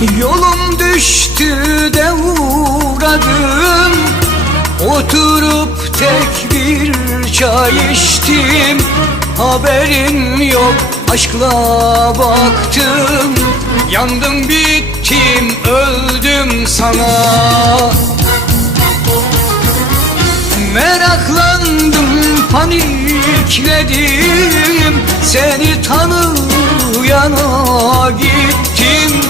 Yolum düştü de uğradım. Oturup tek bir çay içtim. Haberim yok aşkla baktım. Yandım bittim öldüm sana. Meraklandım panikledim. Seni tanıyana gittim.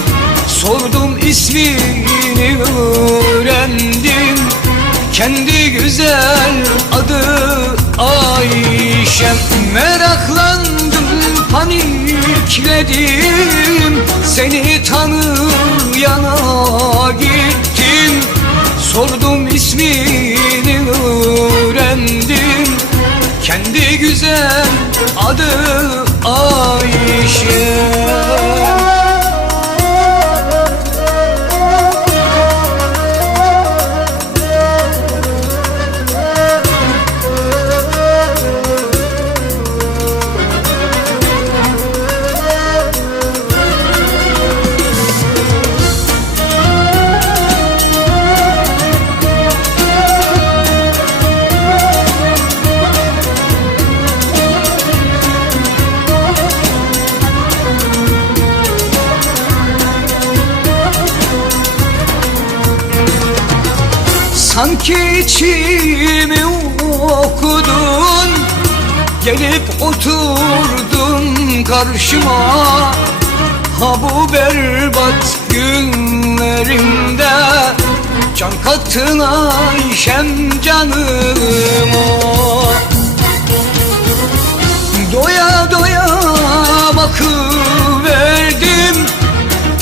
Sordum ismini öğrendim. Kendi güzel adı Ayşem. Meraklandım panikledim. Seni tanıyana gittim. Sordum ismini öğrendim. Kendi güzel adı Ayşe Sanki içimi okudun Gelip oturdun karşıma. Ha bu berbat günlerimde Can kattın Ayşem canıma Doya doya bakıverdim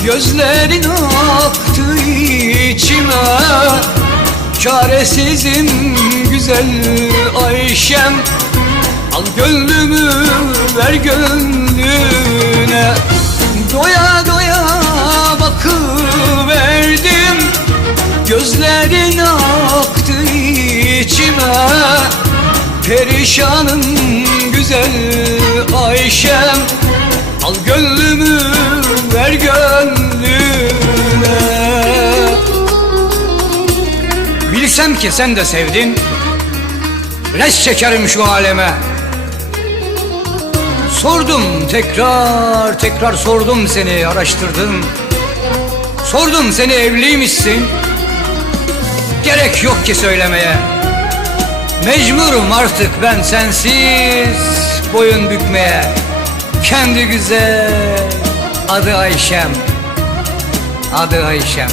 Gözlerin Çaresizim güzel Ayşem. Al gönlümü ver gönlüne. Doya doya bakıverdim. Gözlerin aktı içime. Perişanım güzel Ayşem Bilsem ki sen de sevdin Res çekerim şu aleme. Sordum tekrar tekrar sordum seni araştırdım. Sordum seni evliymişsin. Gerek yok ki söylemeye. Mecburum artık ben sensiz boyun bükmeye. Kendi güzel adı Ayşem. Adı Ayşem